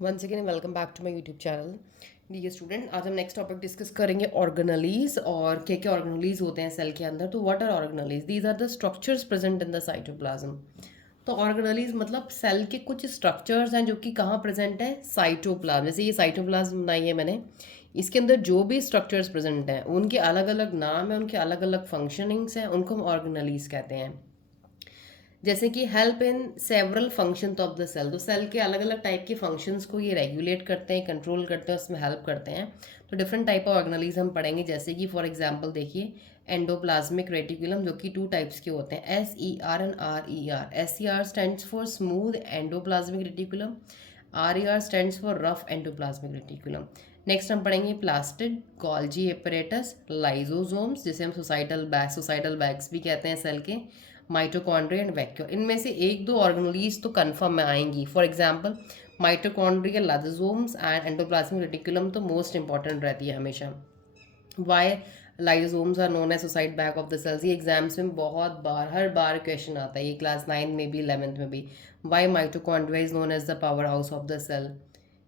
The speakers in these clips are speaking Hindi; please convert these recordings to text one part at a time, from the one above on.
Once again welcome back to my YouTube channel. Dear student, आज हम नेक्स्ट टॉपिक डिस्कस करेंगे ऑर्गेनलीज और क्या क्या ऑर्गेनलीज होते हैं सेल के अंदर। तो what are organelles? These are the structures present in the cytoplasm. तो ऑर्गेनलीज मतलब सेल के कुछ स्ट्रक्चर्स हैं जो कि कहाँ प्रेजेंट है? साइटोप्लाज्म। जैसे ये साइटोप्लाज्म बनाई है मैंने, इसके अंदर जो भी स्ट्रक्चर्स प्रेजेंट हैं उनके अलग अलग नाम हैं, उनके अलग अलग फंक्शनिंग्स हैं, उनको हम ऑर्गेनलीज कहते हैं। जैसे कि help in several function of the cell, तो सेल के अलग अलग टाइप के फंक्शंस को ये रेगुलेट करते हैं, कंट्रोल करते हैं, उसमें हेल्प करते हैं। तो डिफरेंट टाइप ऑफ ऑर्गेनलीज हम पढ़ेंगे। जैसे कि फॉर एग्जांपल देखिए, एंडोप्लाज्मिक रेटिकुलम जो कि टू टाइप्स के होते हैं, SER and RER। SER stands for smooth endoplasmic reticulum, RER stands for rough endoplasmic reticulum. Next हम पढ़ेंगे प्लास्टिड गोल्जी एपरेटस, लाइजोसोम्स जिसे हम सोसाइटल बैग्स भी कहते हैं सेल के, माइटोकॉन्ड्रिया एंड वैक्यूल। इनमें से एक दो ऑर्गेनलीज तो कन्फर्म में आएंगी। For example mitochondria, lysosomes and endoplasmic reticulum तो मोस्ट इंपॉर्टेंट रहती है हमेशा। Why lysosomes are known as suicide bag of the cells, ये एग्जाम्स में बहुत बार, हर बार क्वेश्चन आता है, ये क्लास 9 में भी 11th में भी। Why mitochondria is known as the power house of the cell.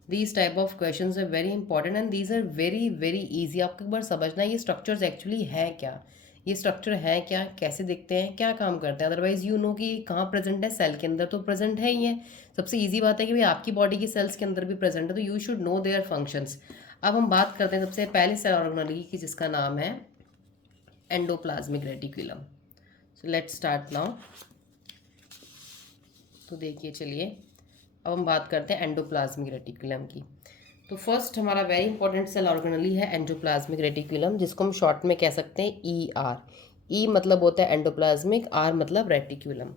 These type of question are very important and these are very very easy. आपको एक बार समझना है ये स्ट्रक्चर्स एक्चुअली है क्या, ये स्ट्रक्चर है क्या, कैसे दिखते हैं, क्या काम करते हैं। अदरवाइज यू नो कि कहाँ प्रेजेंट है, सेल के अंदर तो प्रेजेंट है ही है। सबसे ईजी बात है कि भाई आपकी बॉडी के सेल्स के अंदर भी प्रेजेंट है, तो you should know their functions. अब हम बात करते हैं सबसे पहले सेल ऑर्गेनली की, जिसका नाम है endoplasmic reticulum. So let's start now. तो देखिए चलिए, अब हम बात करते हैं एंडोप्लाज्मिक रेटिकुलम की। तो फर्स्ट हमारा वेरी इंपॉर्टेंट सेल ऑर्गेनली है एंडोप्लाज्मिक रेटिकुलम, जिसको हम शॉर्ट में कह सकते हैं ER। ई मतलब होता है एंडोप्लाज्मिक, आर मतलब रेटिकुलम।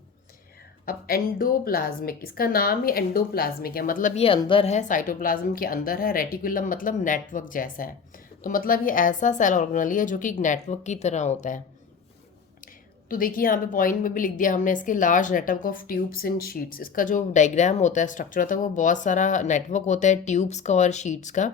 अब एंडोप्लाज्मिक, इसका नाम ही एंडोप्लाज्मिक है, मतलब ये अंदर है, साइटोप्लाज्म के अंदर है। रेटिकुलम मतलब नेटवर्क जैसा है, तो मतलब ये ऐसा सेल ऑर्गेनली है जो कि एक नेटवर्क की तरह होता है। तो देखिए यहाँ पे पॉइंट में भी लिख दिया हमने, इसके large network of tubes in sheets. इसका जो डायग्राम होता है, स्ट्रक्चर होता है, वो बहुत सारा नेटवर्क होता है ट्यूब्स का और शीट्स का।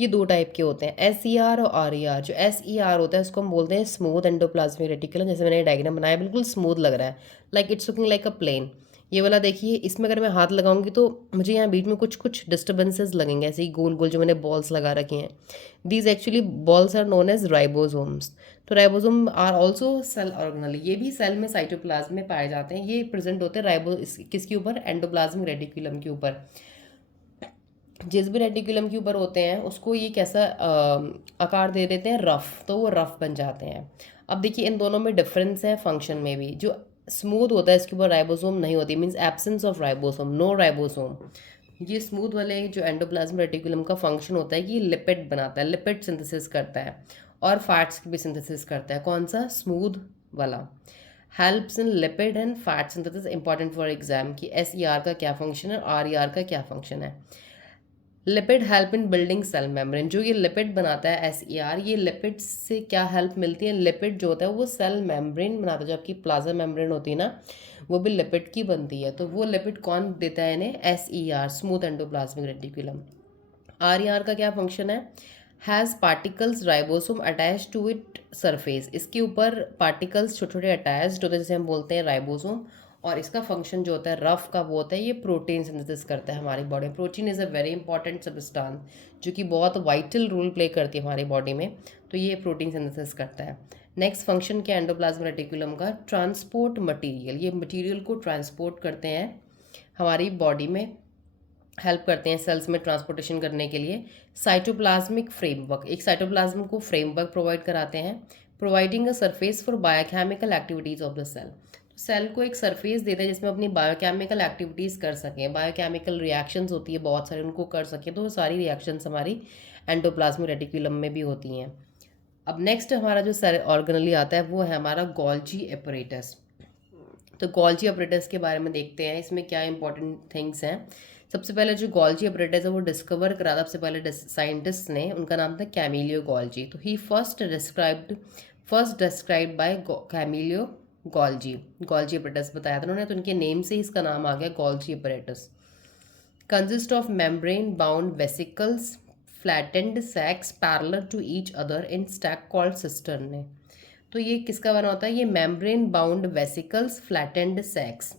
ये दो टाइप के होते हैं, SER और RER। जो SER होता है इसको हम बोलते हैं स्मूथ एंडोप्लाज्मिक रेटिकुलम। जैसे मैंने डायग्राम बनाया, बिल्कुल स्मूथ लग रहा है, like it's looking like a plane. ये वाला देखिए, इसमें अगर मैं हाथ लगाऊंगी तो मुझे यहाँ बीच में कुछ कुछ डिस्टर्बेंसेस लगेंगे, ऐसे ही गोल गोल जो मैंने बॉल्स लगा रखी हैं। These actually balls are known as ribosomes. तो ribosome are also cell organelle, ये भी सेल में साइटोप्लाज्म में पाए जाते हैं। ये प्रेजेंट होते हैं किसके ऊपर? एंडोप्लाज्मिक रेटिकुलम के ऊपर। जिस भी रेटिकुलम के ऊपर होते हैं उसको ये कैसा आकार दे देते हैं? रफ, तो वो रफ बन जाते हैं। अब देखिए इन दोनों में डिफरेंस है फंक्शन में भी। जो स्मूथ होता है इसके ऊपर राइबोसोम नहीं होती, means absence of ribosome, no ribosome. ये स्मूथ वाले जो एंडोप्लाज्म रेटिकुलम का फंक्शन होता है कि ये लिपिड बनाता है, लिपिड सिंथेसिस करता है और फैट्स की भी सिंथेसिस करता है। कौन सा? स्मूथ वाला। Helps in lipid and fat synthesis, important for exam की SER का क्या फंक्शन है, RER का क्या फंक्शन है। Lipid help in building cell membrane, जो ये लिपिड बनाता है SER, ये लिपिड से क्या हेल्प मिलती है? लिपिड जो होता है वो सेल मेम्ब्रेन बनाता है, जो आपकी प्लाज्मा मेम्ब्रेन होती है ना, वो भी लिपिड की बनती है। तो वो लिपिड कौन देता है इन्हें? SER, smooth endoplasmic reticulum. RER का क्या फंक्शन है? Has particles ribosome attach to it surface, इसके ऊपर पार्टिकल्स छोटे छोटे अटैच्ड होते हैं, जैसे हम बोलते हैं राइबोसोम। और इसका फंक्शन जो होता है रफ का, वो होता है ये प्रोटीन सिंथेसिस करता है हमारी बॉडी में। Protein is a very important substance जो कि बहुत वाइटल रोल प्ले करती है हमारी बॉडी में, तो ये प्रोटीन सिंथेसिस करता है। नेक्स्ट फंक्शन क्या एंडोप्लाज्मिक रेटिकुलम का? ट्रांसपोर्ट मटेरियल, ये मटेरियल को ट्रांसपोर्ट करते हैं हमारी बॉडी में, हेल्प करते हैं सेल्स में ट्रांसपोर्टेशन करने के लिए। साइटोप्लाज्मिक फ्रेमवर्क, एक साइटोप्लाज्म को फ्रेमवर्क प्रोवाइड कराते हैं, providing a surface for biochemical activities of the cell. Cell को एक सरफेस देते हैं जिसमें अपनी बायोकेमिकल एक्टिविटीज़ कर सकें, बायोकेमिकल रिएक्शंस होती है बहुत सारी, उनको कर सकें। तो वो सारी रिएक्शंस हमारी एंडोप्लाज्मिक रेटिकुलम में भी होती हैं। अब नेक्स्ट हमारा जो सेल ऑर्गेनली आता है वो है हमारा गोल्जी एपरेटस। तो गोल्जी अपरेटस के बारे में देखते हैं, इसमें क्या इंपॉर्टेंट थिंग्स हैं। सबसे पहले जो गोल्जी अपरेटस है वो डिस्कवर करा था सबसे पहले साइंटिस्ट ने, उनका नाम था कैमिलियो गोल्जी। तो he first described by Camillo Golgi. Golgi apparatus बताया था उन्होंने, तो उनके नेम से ही इसका नाम आ गया Golgi apparatus. Consist of membrane bound vesicles, flattened sacs parallel to each other in stack called cistern. तो ये किसका बना होता है? ये membrane bound vesicles, flattened sacs.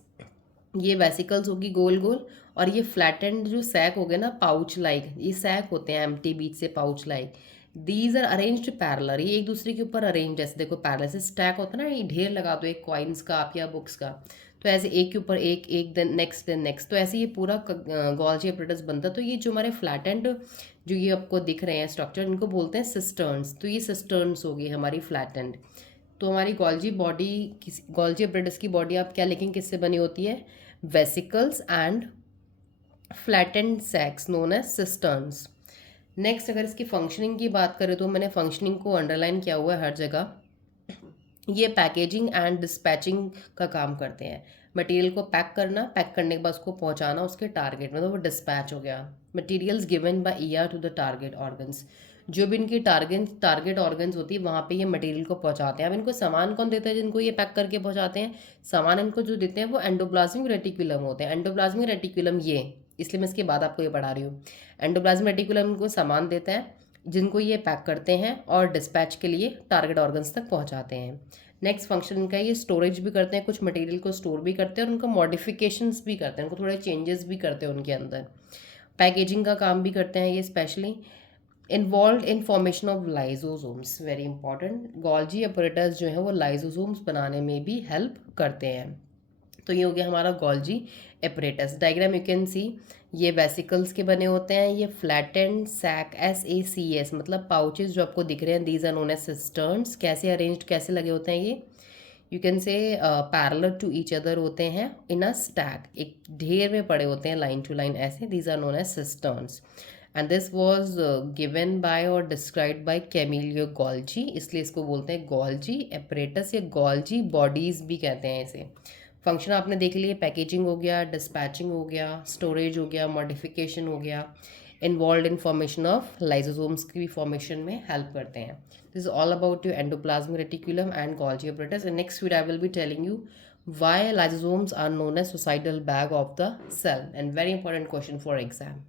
ये वेसिकल्स होगी गोल गोल, और ये फ्लैटेंड जो सैक हो गए ना, पाउच लाइक, ये सैक होते हैं एम्प्टी बीच से pouch like, these are arranged parallel, ये एक दूसरे के ऊपर अरेंज, जैसे देखो पैरेलल से स्टैक होता है ना, ये ढेर लगा दो एक कॉइन्स का आप या बुक्स का, तो ऐसे एक के ऊपर एक, एक देन नेक्स्ट, तो ऐसे ये पूरा गॉल्जी अपरेटस बनता है। तो ये जो हमारे फ्लैटेंड जो ये आपको दिख रहे हैं स्ट्रक्चर, इनको बोलते हैं सिस्टर्न्स, तो ये सिस्टर्न्स हो गई हमारी फ्लैटेंड। तो हमारी गॉल्जी बॉडी, गॉल्जी अपरेटस की बॉडी आप क्या लिखेंगे, किससे बनी होती है, vesicles and flattened sacs known as cisterns. Next अगर इसकी फंक्शनिंग की बात करें तो मैंने फंक्शनिंग को अंडरलाइन किया हुआ है हर जगह। ये पैकेजिंग एंड डिस्पैचिंग का काम करते हैं, मटेरियल को पैक करना, पैक करने के बाद उसको पहुंचाना उसके टारगेट में, तो वो डिस्पैच हो गया। Materials given by ER to the target organs, जो भी इनकी टारगेट ऑर्गन्स होती है वहाँ पे ये मटेरियल को पहुँचाते हैं। अब इनको सामान कौन देता है जिनको ये पैक करके पहुँचाते हैं, सामान इनको जो देते हैं वो एंडोप्लाज्मिक रेटिकुलम होते हैं। एंडोप्लाज्मिक रेटिकुलम ये, इसलिए मैं इसके बाद आपको ये पढ़ा रही हूँ। एंडोप्लाज्मिक रेटिकुलम इनको सामान देता है जिनको ये पैक करते हैं और डिस्पैच के लिए टारगेट ऑर्गन्स तक पहुँचाते हैं। नेक्स्ट फंक्शन इनका ये स्टोरेज भी करते हैं, कुछ मटेरियल को स्टोर भी करते हैं और उनका मॉडिफिकेशंस भी करते हैं, उनको थोड़े चेंजेस भी करते हैं उनके अंदर। पैकेजिंग का काम भी करते हैं ये specially. Involve in formation of lysosomes, very important, Golgi apparatus जो है वो लाइजोसोम्स बनाने में भी हेल्प करते हैं। तो ये हो गया हमारा Golgi apparatus. Diagram you can see, ये वेसिकल्स के बने होते हैं, ये फ्लैटेंड सैक, SACS मतलब पाउचेस जो आपको दिख रहे हैं, these are known as cisterns. कैसे अरेंज्ड, कैसे लगे होते हैं ये, you can say parallel to each other होते हैं इन अ स्टैक, एक ढेर में पड़े होते हैं लाइन टू लाइन ऐसे, these are known as cisterns. And this was given by और डिस्क्राइब्ड बाय कैमिलियो गॉल्जी, इसलिए इसको बोलते हैं गॉल्जी अपरेटस या गॉल्जी बॉडीज़ भी कहते हैं इसे। फंक्शन आपने देख लिए, पैकेजिंग हो गया, डिस्पैचिंग हो गया, स्टोरेज हो गया, मॉडिफिकेशन हो गया, involve in formation of lysosomes की भी फॉर्मेशन में हेल्प करते हैं। This is all about your endoplasmic reticulum and Golgi apparatus. In next video I will be telling you why lysosomes are known as suicidal bag of the cell, and very important question for exam.